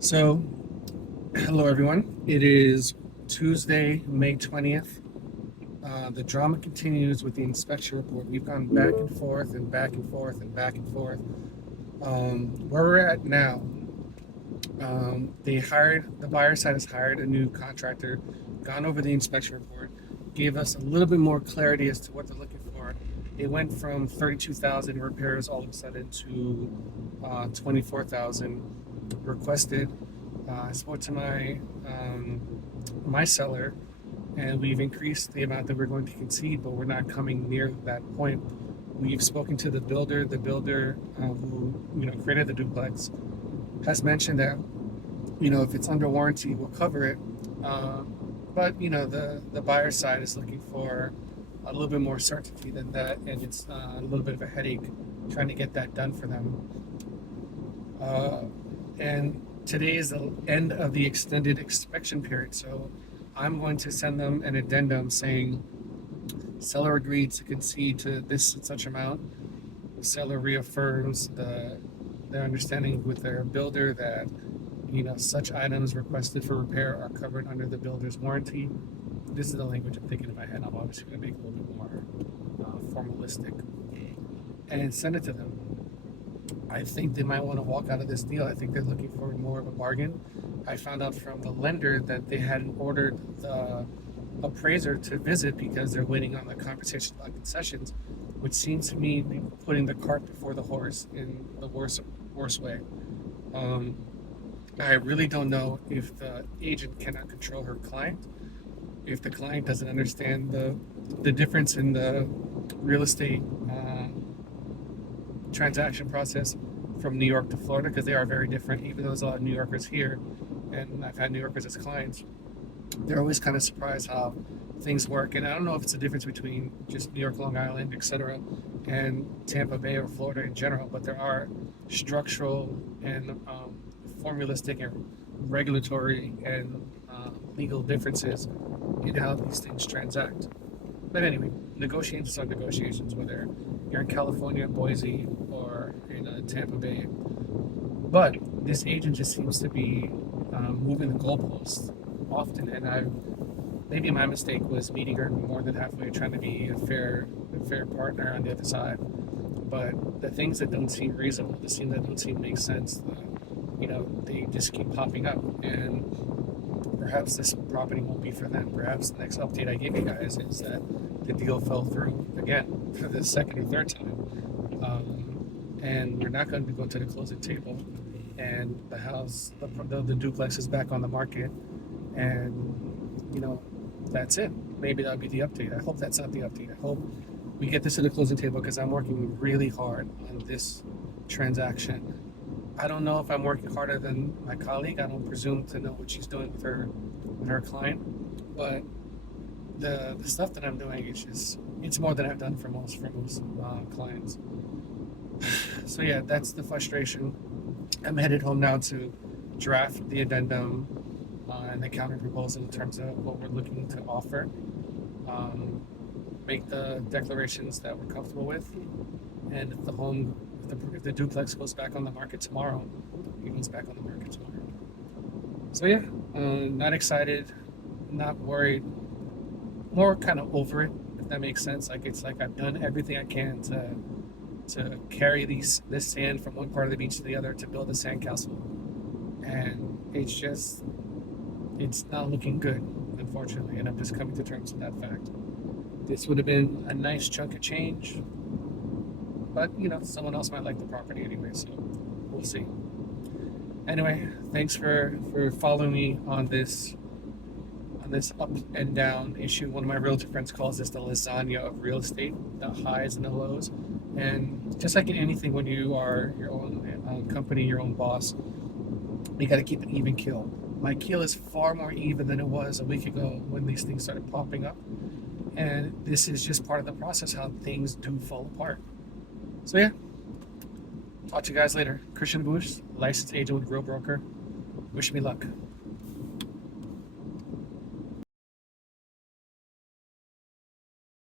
So, hello everyone. It is Tuesday, May 20th. The drama continues with the inspection report. We've gone back and forth and back and forth and back and forth. Where we're at now, the buyer side has hired a new contractor, gone over the inspection report, gave us a little bit more clarity as to what they're looking for. It went from 32,000 repairs all of a sudden to 24,000 requested. I spoke to my seller, and we've increased the amount that we're going to concede, but we're not coming near that point. We've spoken to the builder. The builder who created the duplex has mentioned that if it's under warranty, we'll cover it. But the buyer side is looking for a little bit more certainty than that, and it's a little bit of a headache trying to get that done for them. And today is the end of the extended inspection period, so I'm going to send them an addendum saying seller agreed to concede to this and such amount. The seller reaffirms their understanding with their builder that such items requested for repair are covered under the builder's warranty. This is the language I'm thinking in my head. I'm obviously going to make it a little bit more formalistic and send it to them. I think they might want to walk out of this deal. I think they're looking for more of a bargain. I found out from the lender that they hadn't ordered the appraiser to visit because they're waiting on the conversation about concessions, which seems to me to be putting the cart before the horse in the worst way. I really don't know if the agent cannot control her client, if the client doesn't understand the difference in the real estate transaction process from New York to Florida, because they are very different. Even though there's a lot of New Yorkers here, and I've had New Yorkers as clients, they're always kind of surprised how things work. And I don't know if it's a difference between just New York, Long Island, etc., and Tampa Bay or Florida in general, but there are structural and formalistic and regulatory and legal differences in how these things transact. But anyway, negotiations are negotiations, whether you're in California, Boise, or in Tampa Bay. But this agent just seems to be moving the goalposts often, and maybe my mistake was meeting her more than halfway, trying to be a fair partner on the other side. But the things that don't seem reasonable, the things that don't seem to make sense, they just keep popping up, and perhaps this property won't be for them. Perhaps the next update I give you guys is that the deal fell through again for the second or third time, and we're not going to go to the closing table, and the house, the duplex is back on the market, and that's it. Maybe that'll be the update. I hope that's not the update. I hope we get this to the closing table, because I'm working really hard on this transaction. I don't know if I'm working harder than my colleague. I don't presume to know what she's doing with her client, but the stuff that I'm doing it's more than I've done for most clients. So yeah, that's the frustration. I'm headed home now to draft the addendum and the counter proposal in terms of what we're looking to offer. Make the declarations that we're comfortable with, and if the duplex goes back on the market tomorrow, it goes back on the market tomorrow. So yeah, not excited, not worried, more kind of over it, if that makes sense. It's like I've done everything I can to carry this sand from one part of the beach to the other to build a sandcastle, and it's not looking good, unfortunately, and I'm just coming to terms with that fact. This would have been a nice chunk of change, but someone else might like the property anyway, so we'll see. Anyway, thanks for following me on this up and down issue. One of my realtor friends calls this the lasagna of real estate, the highs and the lows. And just like in anything, when you are your own company, your own boss, you got to keep an even keel. My keel is far more even than it was a week ago when these things started popping up. And this is just part of the process, how things do fall apart. So yeah, talk to you guys later. Christian Bush, licensed agent with Real Broker. Wish me luck.